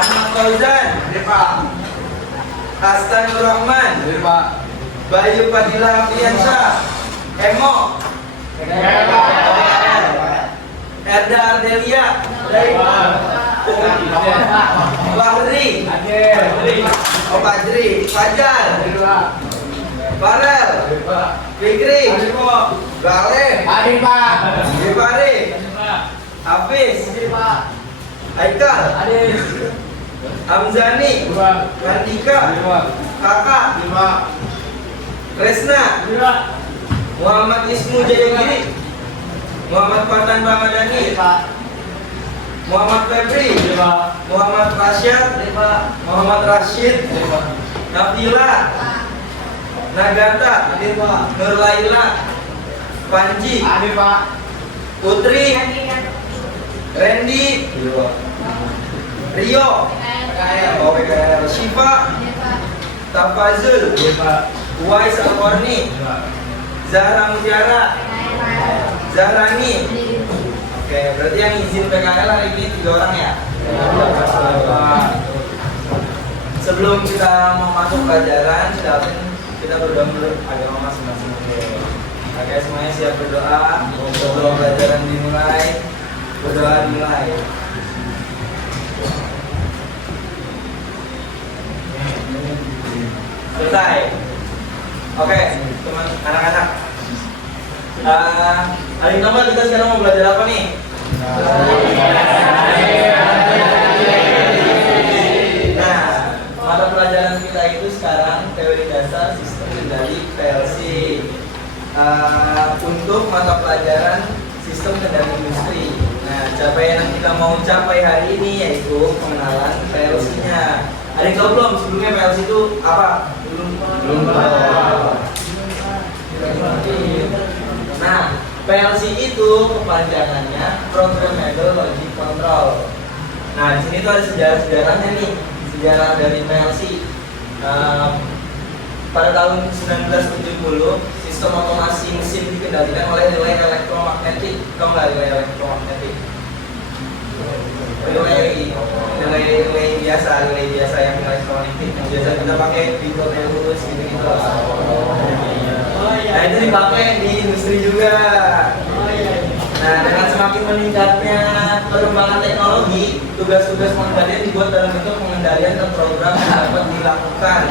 Ahmad Fauzan. Hadir Pak. Hasan Nur Rahman. Hadir Pak. Bayu Fadila Afiansyah. Emo. Hadir Pak. Erda Ardelia. Fahri. Hadir. Oh Fajri. Fajar. Hadir Pak. Farel. Hadir Pak. Fikri. Hadir Pak. Galih. Hadir Pak. Gifari. Hafiz. Hadir Pak. Haikal. Hadir. Hamzani. Hadir Pak. Kartika. Hadir Pak. Kakak. Hadir Pak. Kresna. Hadir Pak. Muhammad Ismu Jayagiri. Muhammad Fatan Ramadhani. Hadir Pak. Muhammad Febri. Hadir Pak. Muhammad Rasyad. Hadir Pak. Muhammad Rashid. Hadir Pak. Nabila. Nagata. Hadir Pak. Nur Laila. Panji. Hadir Pak. Putri. Randy. Hadir Pak. Rio. Oh, PKL. Syifa. Tafazul. Hadir Pak. Uwais Al-Qarni. Hadir Pak. Zahra Mutiara. Zahrani. Oke, berarti yang izin PKL hari ini 3 orang ya? Sebelum kita mau masuk pelajaran, kita berdoa dulu agama masing-masing. Oke, semuanya siap berdoa. Sebelum pelajaran dimulai, berdoa dimulai. Selesai. Oke, teman anak-anak. Hari pertama kita sekarang mau belajar apa nih? Nah, mata pelajaran kita itu sekarang teori dasar sistem kendali PLC. Untuk mata pelajaran sistem kendali industri. Nah, capaian yang kita mau capai hari ini yaitu pengenalan PLC-nya. Ada yang tahu belum sebelumnya PLC itu apa? Belum tahu. Nah, PLC itu kepanjangannya Programmable Logic Control. Nah, di sini tuh ada sejarah-sejarahnya nih, sejarah dari PLC. Pada tahun 1970, sistem otomasi mesin dikendalikan oleh relay elektromagnetik. Tahu nggak relay elektromagnetik? Relay biasa yang elektronik yang biasa kita pakai di terus gitu. Nah, itu dipakai di industri juga. Nah, dengan semakin meningkatnya perkembangan teknologi, tugas-tugas pengendalian dibuat dalam bentuk pengendalian terprogram yang dapat dilakukan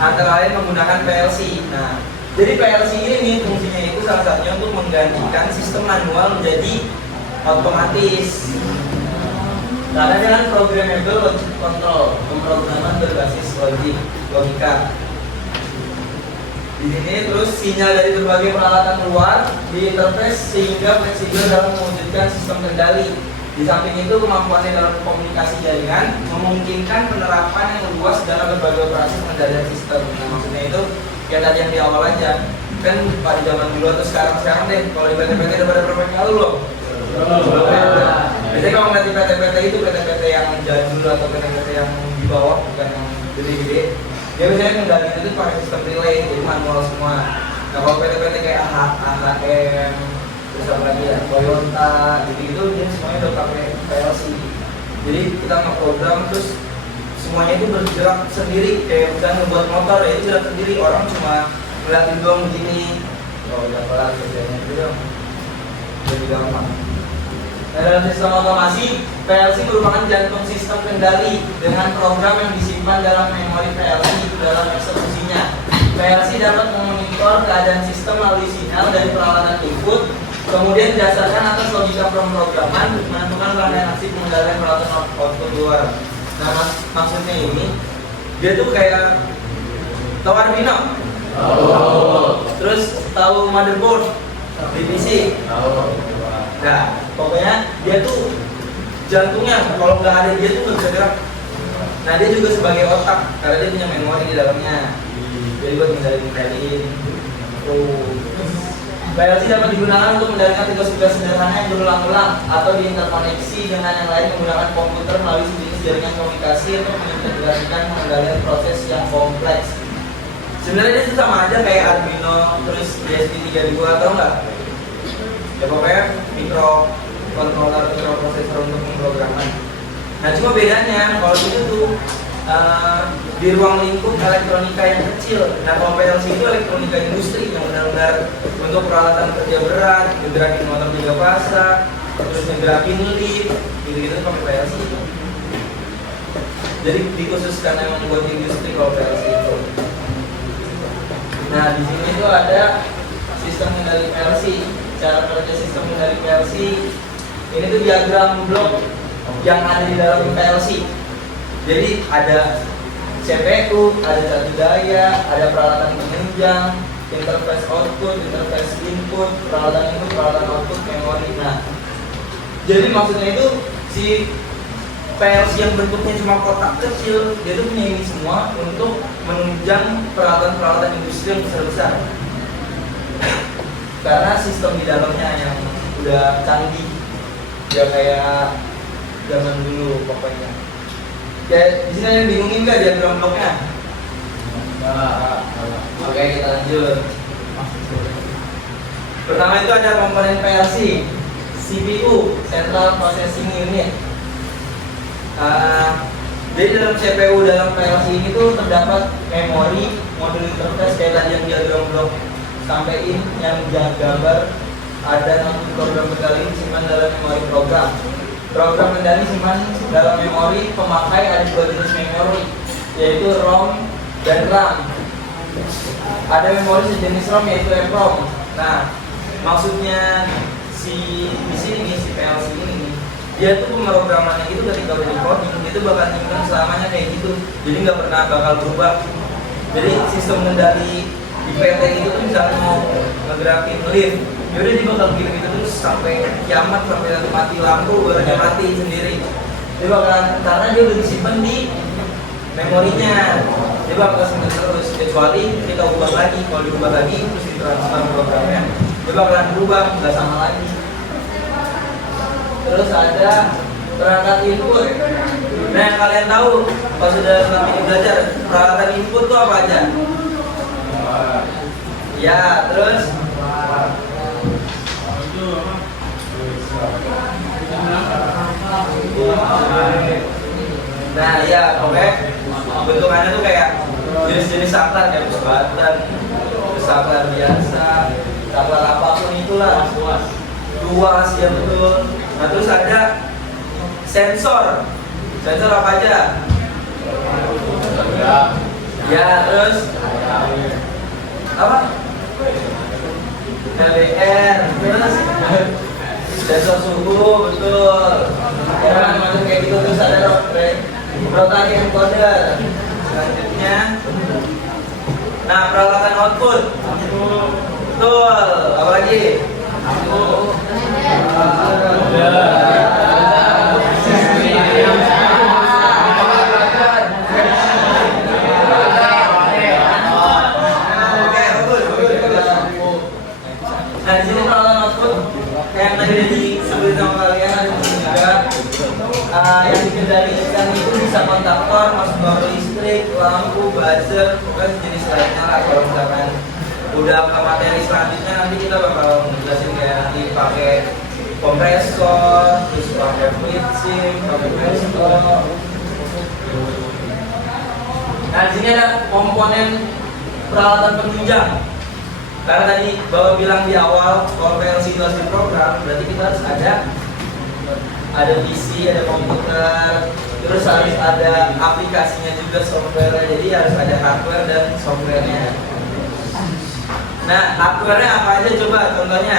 antara lain menggunakan PLC. Nah, jadi PLC ini nih fungsinya itu salah satunya untuk menggantikan sistem manual menjadi otomatis. Karena dengan Programmable Logic Control, pemrograman berbasis logika. Di sini terus sinyal dari berbagai peralatan luar diinterface sehingga fleksibel dalam mewujudkan sistem kendali. Di samping itu kemampuannya dalam komunikasi jaringan memungkinkan penerapan yang luas dalam berbagai operasi pengendalian sistem. Nah, maksudnya itu ya tadi yang di awal aja kan pada zaman dulu atau sekarang deh kalau di PT-PT udah pada berapa kali loh. Biasanya kalau ngeliat di PT-PT itu PT-PT yang jadul atau PT-PT yang di bawah bukan yang gede-gede. Dia biasanya kendali itu pakai sistem relay, jadi manual semua. Nah kalau PT-PT kayak AHM, terus apa lagi ya, Toyota, gitu-gitu dia semuanya udah pakai PLC. Jadi kita ngeprogram terus semuanya itu bergerak sendiri, kayak misalnya ngebuat motor ya itu gerak sendiri, orang cuma ngeliatin doang begini. Oh udah kelar kerjanya itu dong, lebih gampang. Nah, dalam sistem otomasi, PLC merupakan jantung sistem kendali dengan program yang disimpan dalam memori PLC itu dalam eksekusinya. PLC dapat memonitor keadaan sistem melalui sinyal dari peralatan input, kemudian didasarkan atas logika pemrograman menentukan rangkaian aksi pengendalian peralatan output luar. Nah, maksudnya ini, dia tuh kayak tahu Arduino? Terus tahu motherboard di PC? Nah, pokoknya dia tuh jantungnya, kalau nggak ada dia tuh nggak bisa gerak. Nah, dia juga sebagai otak karena dia punya memori di dalamnya. Jadi buat ngendaliin. PLC dapat digunakan untuk menjalankan tugas-tugas sederhana yang berulang-ulang atau diinterkoneksi dengan yang lain menggunakan komputer melalui sejenis jaringan komunikasi untuk mengintegrasikan pengendalian proses yang kompleks. Sebenarnya itu sama aja kayak Arduino, terus ESP32 atau enggak? Ya pokoknya mikrocontroller, mikroprosesor untuk pemrograman. Nah cuma bedanya kalau itu tuh di ruang lingkup elektronika yang kecil. Nah kalau PLC itu elektronika industri yang benar-benar untuk peralatan kerja berat, ngegerakin motor 3 pasang, terus ngegerakin lift, gitu-gitu pakai PLC itu. Jadi dikhususkan emang buat industri kalau PLC itu. Nah di sini tuh ada sistem kendali PLC. Cara kerja sistem kendali PLC ini tuh diagram blok yang ada di dalam PLC. Jadi ada CPU, ada satu daya, ada peralatan penunjang, interface output, interface input, peralatan input, peralatan output, memori. Nah, jadi maksudnya itu si PLC yang bentuknya cuma kotak kecil, dia tuh punya ini semua untuk menunjang peralatan-peralatan industri yang besar-besar. Karena sistem di dalamnya yang udah canggih, ya kayak zaman dulu pokoknya. Kayak di sini yang bingungin nggak diagram bloknya? Oke, kita lanjut. Pertama itu ada komponen PLC, CPU, Central Processing Unit. Jadi dalam CPU dalam PLC ini tuh terdapat memori, modul interface kayak tadi yang diagram blok sampein yang gambar, ada program kendali disimpan dalam memori program. Program kendali simpan dalam memori pemakai ada 2 jenis memori, yaitu ROM dan RAM. Ada memori sejenis ROM yaitu EPROM. Nah, maksudnya di sini nih si PLC ini dia tuh pemrogramannya itu ketika udah di-coding itu bakal simpan selamanya kayak gitu. Jadi nggak pernah bakal berubah. Jadi sistem kendali di PT itu tuh misalnya mau ngegerakin lift, yaudah dia bakal gitu terus sampai kiamat, sampai nanti mati lampu baru dia mati sendiri. Dia bakalan, karena dia udah disimpan di memorinya, dia bakal simpan terus kecuali kita ubah lagi. Kalau diubah lagi terus ditransfer programnya, dia bakalan berubah, nggak sama lagi. Terus ada perangkat input. Nah yang kalian tahu pas sudah nanti belajar peralatan input itu apa aja? Ya, terus nah ya, oke. Bentukannya tuh kayak jenis-jenis saklar kayak batan, saklar biasa, saklar apapun itulah. Luas ya betul. Nah terus ada sensor. Sensor apa aja? Ya, terus apa? LDR, terus sensor suhu, betul. Ya macam kayak gitu. Terus ada rotary encoder. Selanjutnya, nah peralatan output, betul. Apa lagi? Nah di sini peralatan output yang tadi disebut sama kalian ada juga yang dikendalikan itu bisa kontaktor, masuk motor listrik, lampu, buzzer, bukan jenis lainnya lah. Kalau misalkan udah ke materi selanjutnya nanti kita bakal menjelasin kayak nanti pakai kompresor, terus pakai fluid sim, pakai pistol. Nah di sini ada komponen peralatan penunjang. Karena tadi Bapak bilang di awal kalau PLC itu harus diprogram, berarti kita harus ada PC, ada komputer, terus harus ada aplikasinya juga, software. Jadi harus ada hardware dan softwarenya. Nah, hardwarenya apa aja coba contohnya?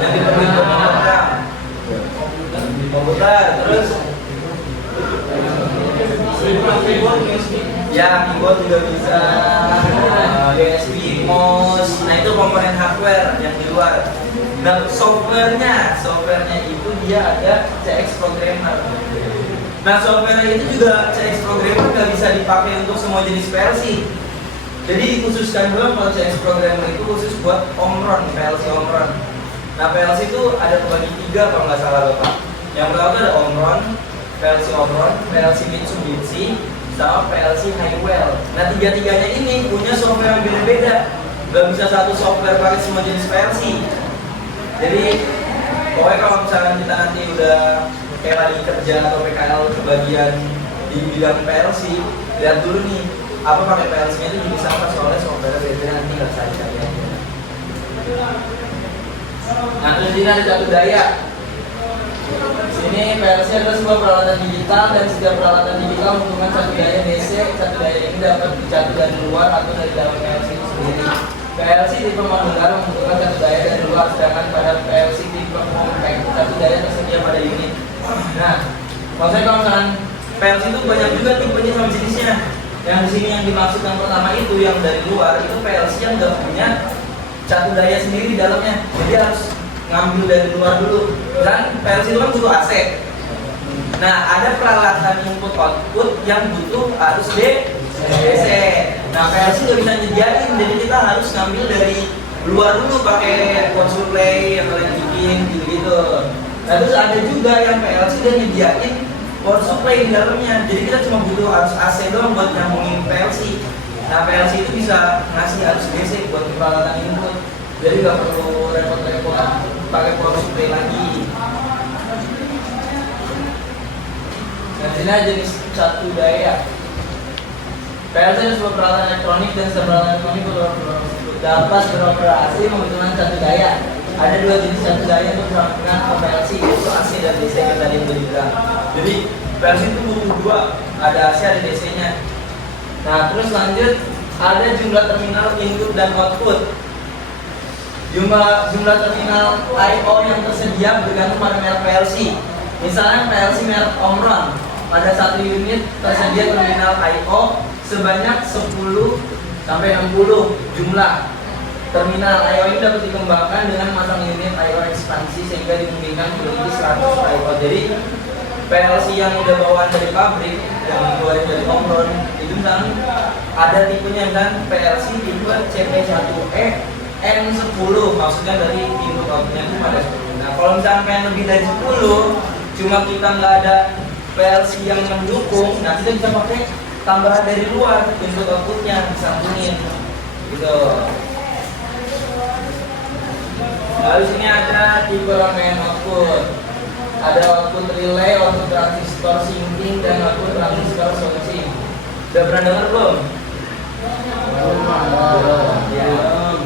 Yang diperlukan untuk memprogram komputer, terus ya keyboard juga bisa, USB, mouse. Nah itu komponen hardware yang di luar. Nah softwarenya itu dia ada CX programmer. Nah software itu juga CX programmer nggak bisa dipakai untuk semua jenis PLC. Jadi dikhususkan dulu kalau CX programmer itu khusus buat Omron, PLC Omron. Nah PLC itu ada kebagi 3 kalau nggak salah Bapak. Yang pertama ada Omron, PLC Omron, PLC Mitsubishi, sama PLC Honeywell. Nah tiga-tiganya ini punya software yang beda-beda. Gak bisa satu software pakai semua jenis PLC. Jadi pokoknya kalau misalkan kita nanti udah kayak lagi kerja atau PKL kebagian di bidang PLC, lihat dulu nih apa pakai PLC-nya itu bisa apa, soalnya software beda nanti nggak bisa dicari aja. Nah terus ini ada catu daya. Sini PLC adalah sebuah peralatan digital dan setiap peralatan digital membutuhkan catu daya DC. Catu daya ini dapat dicatu dari luar atau dari dalam PLC itu sendiri. PLC tipe modular membutuhkan catu daya dari luar, sedangkan pada PLC tipe compact catu daya tersedia pada unit. Nah, maksudnya kalau misalkan PLC itu banyak juga tipenya sama jenisnya. Yang di sini yang dimaksud yang pertama itu yang dari luar itu PLC yang udah punya catu daya sendiri di dalamnya. Jadi harus ngambil dari luar dulu. Dan PLC itu kan butuh AC. Nah, ada peralatan input output yang butuh harus DC. Nah, PLC nggak bisa nyediain, jadi kita harus ngambil dari luar dulu pakai power supply yang kalian bikin gitu-gitu. Nah, terus ada juga yang PLC dia nyediain power supply di dalamnya. Jadi kita cuma butuh harus AC doang buat nyambungin PLC. Nah, PLC itu bisa ngasih harus DC buat peralatan input. Jadi nggak perlu repot-repot pakai power supply lagi. Nah, sini ada jenis catu daya. PLC adalah sebuah peralatan elektronik dan setiap peralatan elektronik dapat beroperasi membutuhkan catu daya. Ada dua jenis catu daya untuk melakukan PLC, yaitu AC dan DC yang tadi udah dibilang. Jadi PLC itu butuh dua, ada AC ada DC-nya. Nah terus lanjut ada jumlah terminal input dan output. Jumlah terminal I/O yang tersedia bergantung pada merek PLC. Misalnya PLC merek Omron, pada satu unit tersedia terminal I/O sebanyak 10 sampai 60 jumlah. Terminal I/O ini dapat dikembangkan dengan masang unit I/O ekspansi sehingga dimungkinkan memiliki 100 I/O. Jadi PLC yang udah bawaan dari pabrik yang keluar dari Omron itu misalnya ada tipenya dan PLC tipe CP1E N10, maksudnya dari input outputnya itu pada 10. Nah kalau misalnya pengen lebih dari 10 cuma kita nggak ada PLC yang mendukung, nah kita bisa pakai tambahan dari luar input outputnya disambungin gitu. Lalu sini ada tipe rangkaian output. Ada output relay, output transistor sinking, dan output transistor switching. Udah pernah dengar belum? Ya.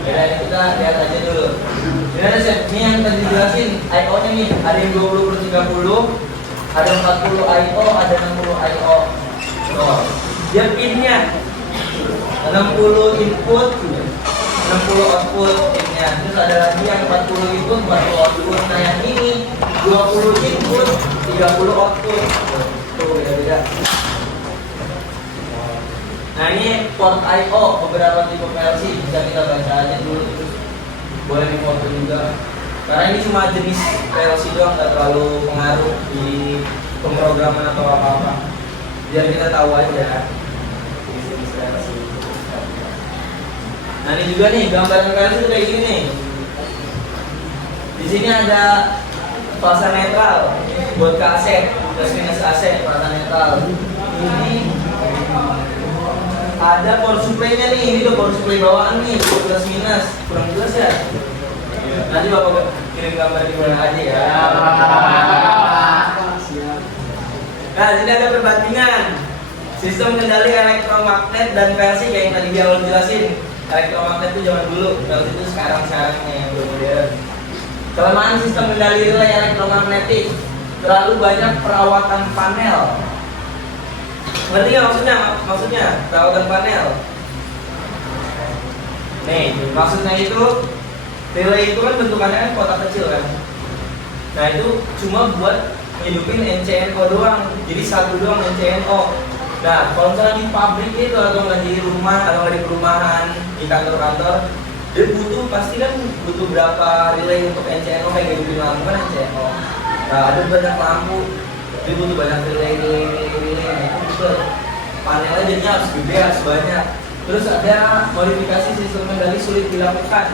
Ya, kita lihat aja dulu. Ini ada set, ini yang tadi dijelasin I/O-nya nih, ada yang 20/30, ada 40 I/O, ada 60 I/O. Oh. Dia pinnya 60 input, 60 output pinnya. Terus ada lagi yang 40 input, 40 output. Nah yang ini 20 input, 30 output. Tuh beda-beda. Nah ini port I/O beberapa tipe PLC, bisa kita baca aja dulu, terus boleh difoto juga. Karena ini cuma jenis PLC doang, nggak terlalu pengaruh di pemrograman atau apa-apa. Biar kita tahu aja jenis PLC. Nah ini juga nih gambaran PLC itu kayak gini nih. Di sini ada fase netral buat ke AC, plus minus AC, fase netral. Ini ada power supply-nya nih, ini udah power supply bawaan nih, plus minus, kurang jelas ya. Nanti bapak kirim gambar di mana aja ya. Nah, sini ada perbandingan sistem kendali elektromagnet dan PLC kayak yang tadi di awal jelasin. Elektromagnet itu zaman dulu, PLC itu sekarang-sekarangnya yang belum modern. Kelemahan sistem kendali relay elektromagnetik, terlalu banyak perawatan panel. Ngerti nggak maksudnya perawatan panel? Nih, maksudnya itu relay itu kan bentukannya kan kotak kecil kan. Nah itu cuma buat hidupin NCNO doang, jadi satu doang NCNO. Nah kalau misalnya di pabrik itu atau nggak di rumah atau nggak di perumahan, di kantor-kantor, dia butuh pasti kan butuh berapa relay untuk NCNO kayak hidupin lampu kan NCNO. Nah ada banyak lampu, dia butuh banyak relay. Nah itu panelnya jadinya harus gede, harus banyak. Terus ada modifikasi sistem kendali sulit dilakukan.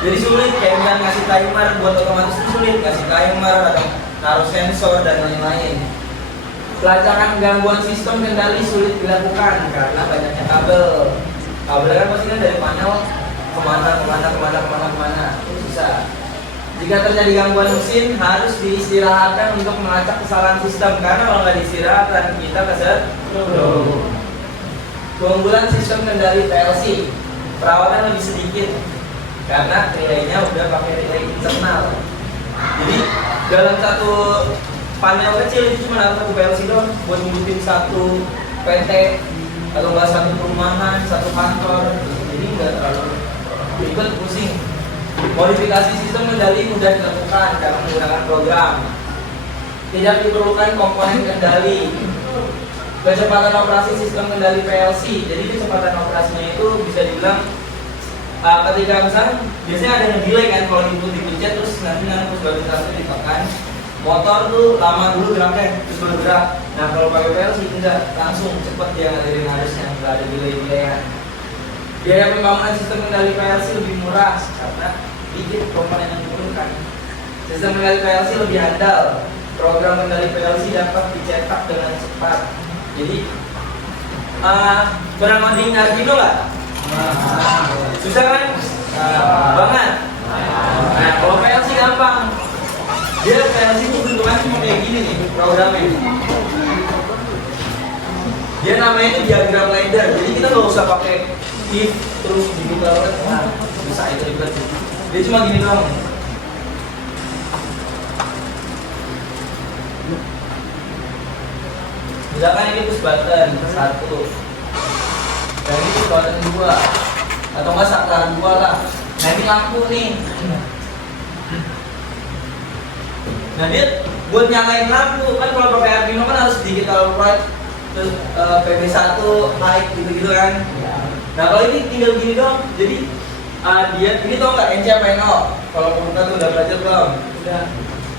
Jadi sulit kayak misalnya ngasih timer buat otomatis itu sulit, ngasih timer atau naruh sensor dan lain-lain. Pelacakan gangguan sistem kendali sulit dilakukan karena banyaknya kabel. Kabel kan pasti kan dari panel kemana, itu susah. Jika terjadi gangguan mesin, harus diistirahatkan untuk melacak kesalahan sistem. Karena kalau nggak diistirahatkan, kita kesedot. Keunggulan sistem kendali PLC, perawatan lebih sedikit karena relaynya udah pakai relay internal. Jadi dalam satu panel kecil itu cuma ada satu PLC doang buat ngikutin satu PT atau nggak satu perumahan, satu kantor. Jadi nggak terlalu ribet, pusing. Modifikasi sistem kendali mudah dilakukan karena menggunakan program. Tidak diperlukan komponen kendali. Kecepatan operasi sistem kendali PLC. Jadi kecepatan operasinya itu bisa dibilang ketika misalnya biasanya ada yang delay kan kalau input dipencet terus nanti push button transfer ditekan. Motor tuh lama dulu geraknya terus baru gerak. Nah kalau pakai PLC enggak, langsung cepet dia ngadirin harusnya, nggak ada delay-delayan. Biaya pembangunan sistem kendali PLC lebih murah karena dikit komponen yang diperlukan. Sistem kendali PLC lebih handal. Program kendali PLC dapat dicetak dengan cepat. Jadi pernah ngoding Arduino nggak? Susah kan? Banget. Nah kalau PLC gampang. Dia PLC itu bentukannya cuma kayak gini nih programnya. Dia namanya itu diagram ladder. Jadi kita nggak usah pakai if terus digital. Nah, bisa itu ribet. Dia cuma gini doang. Misalkan ini push button 1 dan ini push button 2 atau enggak saklar 2 lah. Nah ini lampu nih. Nah dia buat nyalain lampu kan kalau pakai Arduino kan harus digital right terus PB1 high gitu-gitu kan. Nah kalau ini tinggal gini doang. Jadi dia ini tau nggak NC apa NO? Kalau kita tuh udah belajar belum? Udah.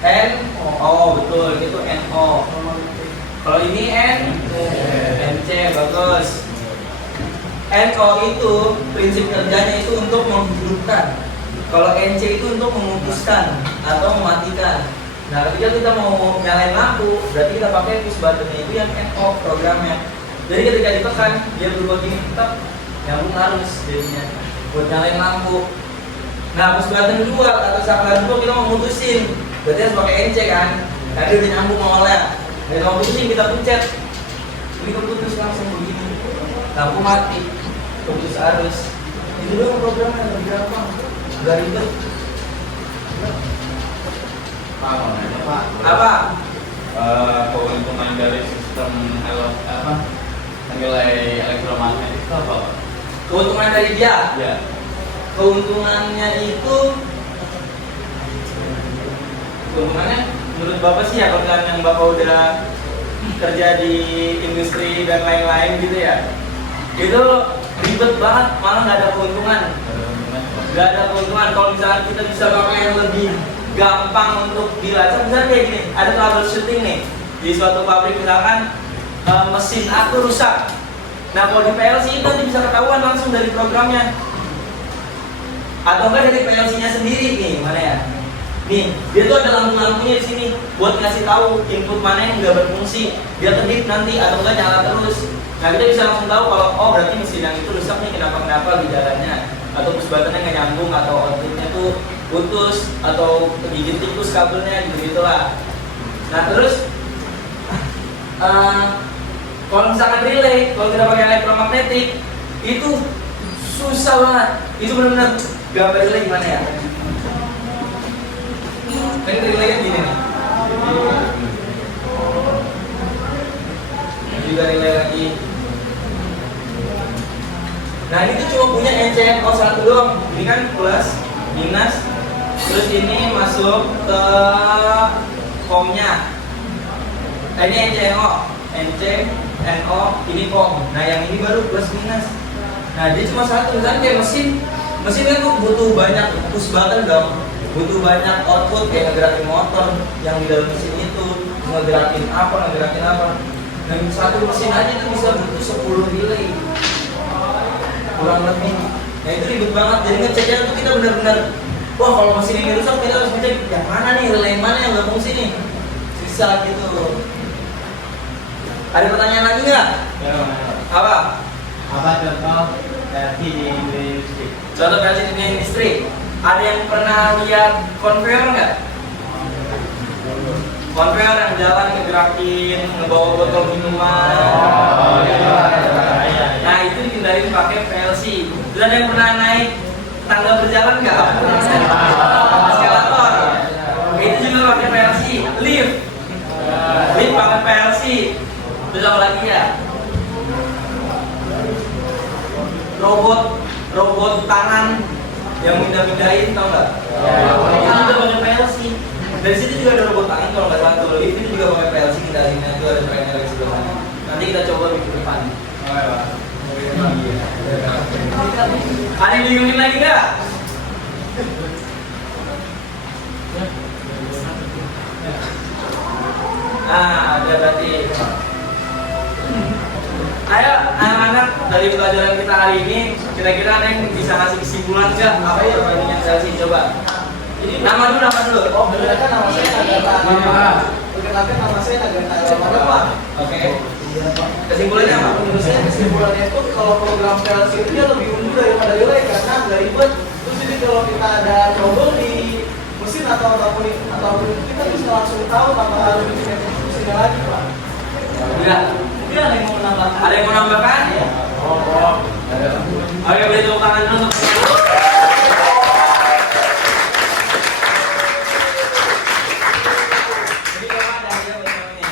N oh betul itu NO. Kalau ini NC bagus. NO itu prinsip kerjanya itu untuk menghidupkan. Kalau NC itu untuk memutuskan atau mematikan. Nah ketika kita mau nyalain lampu, berarti kita pakai push buttonnya itu yang NO programnya. Jadi ketika ditekan dia berubah gini tetap nyambung arus jadinya buat nyalain lampu. Nah push button 2 atau saklar 2 kita mau mutusin, berarti harus pakai NC kan? Tadi udah nyambung awalnya. Dan kalau putusin kita pencet, ini keputus langsung begini, lampu mati, putus arus. Itu doang programnya, lebih gampang, nggak ribet. Pak, mau nanya Pak. Apa? Keuntungan dari sistem nilai elektromagnetik itu apa Pak? Keuntungan dari dia? Ya. Keuntungannya itu, keuntungannya menurut Bapak sih ya, kalau yang Bapak udah kerja di industri dan lain-lain gitu ya, itu ribet banget, malah nggak ada keuntungan. Nggak ada keuntungan. Kalau misalnya kita bisa pakai yang lebih gampang untuk dilacak, misalnya kayak gini, ada troubleshooting nih di suatu pabrik misalkan mesin aku rusak. Nah kalau di PLC itu nanti bisa ketahuan langsung dari programnya, atau enggak dari PLC-nya sendiri nih, mana ya? Nih, dia tuh ada lampu-lampunya di sini buat ngasih tahu input mana yang nggak berfungsi. Dia kedip nanti atau enggak nyala terus. Nah kita bisa langsung tahu kalau oh berarti mesin yang itu rusak nih kenapa di jalannya, atau push buttonnya nggak nyambung, atau outputnya tuh putus, atau kegigit tikus kabelnya gitu gitulah. Nah terus kalau misalkan relay, kalau kita pakai elektromagnetik itu susah banget. Itu benar-benar gambar relay gimana ya? Kan relay kan gini nih. Juga relay lagi. Nah ini tuh cuma punya NCNO1 doang. Ini kan plus, minus, terus ini masuk ke COM-nya. Ini NCNO, NCNO, ini COM. Nah yang ini baru plus minus. Nah dia cuma satu, misalnya kayak mesin kan kok butuh banyak push button dong, butuh banyak output kayak ngegerakin motor yang di dalam mesin itu, ngegerakin apa. Nah satu mesin aja itu bisa butuh 10 relay kurang lebih. Nah itu ribet banget, jadi ngeceknya tuh kita benar-benar wah kalau mesin ini rusak kita harus ngecek yang mana nih, relay mana yang nggak fungsi nih, susah gitu. Ada pertanyaan lagi nggak? Ya, Apa contoh PLC di industri? Contoh PLC di industri. Ada yang pernah lihat konveyor nggak? Konveyor yang jalan ngegerakin, ngebawa botol minuman. Nah itu dihindarin pakai PLC. Terus ada yang pernah naik tangga berjalan nggak? Eskalator. Itu juga pakai PLC. Lift. Lift pakai PLC. Terus apa lagi ya? Robot tangan yang mindah-mindahin, tau nggak? Itu juga pakai PLC. Dari situ juga ada robot tangan kalau nggak salah tuh. Itu juga pakai PLC kendalinya, itu ada trainer di sebelah sana. Nanti kita coba minggu depan. Ada yang bingungin lagi nggak? Nah, ada berarti. Ayo anak-anak, dari pelajaran kita hari ini, kira-kira ada yang bisa ngasih kesimpulan nggak? Apa ya perbandingan PLC? Coba. Nama dulu. Oh, benar kan nama saya Nagata. Perkenalkan nama saya Nagata. Pak. Oke. Kesimpulannya apa? Menurut saya kesimpulannya itu kalau program PLC itu dia lebih unggul daripada relay karena nggak ribet. Terus jadi kalau kita ada trouble di mesin ataupun kita bisa langsung tahu tanpa harus bikin mesinnya lagi, Pak. Enggak. Dia ada yang mau menambahkan? Ada yang mau nambahkan? Ya. Oke, beri tepuk tangan dulu. Jadi Bapak ada hadiah buat kamu nih.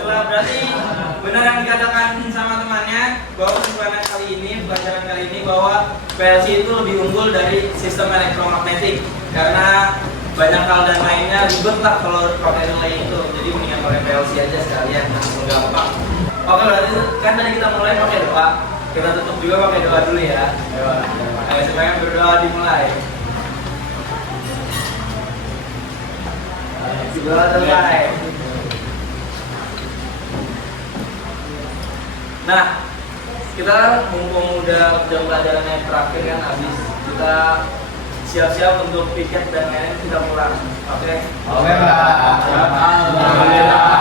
Berarti benar yang dikatakan sama temannya bahwa kesimpulan kali ini, pelajaran kali ini bahwa PLC itu lebih unggul dari sistem elektromagnetik karena banyak hal dan lainnya ribet lah kalau pakai relay itu. Jadi mendingan pakai PLC aja sekalian, langsung gampang. Oke, berarti kan tadi kita mulai pakai doa, kita tutup juga pakai doa dulu ya. Ayo supaya berdoa dimulai. Doa selesai. Nah, kita mumpung udah jam pelajaran yang terakhir kan habis, kita siap-siap untuk piket dan lain-lain kita pulang. Oke? Oke, Pak. Alhamdulillah.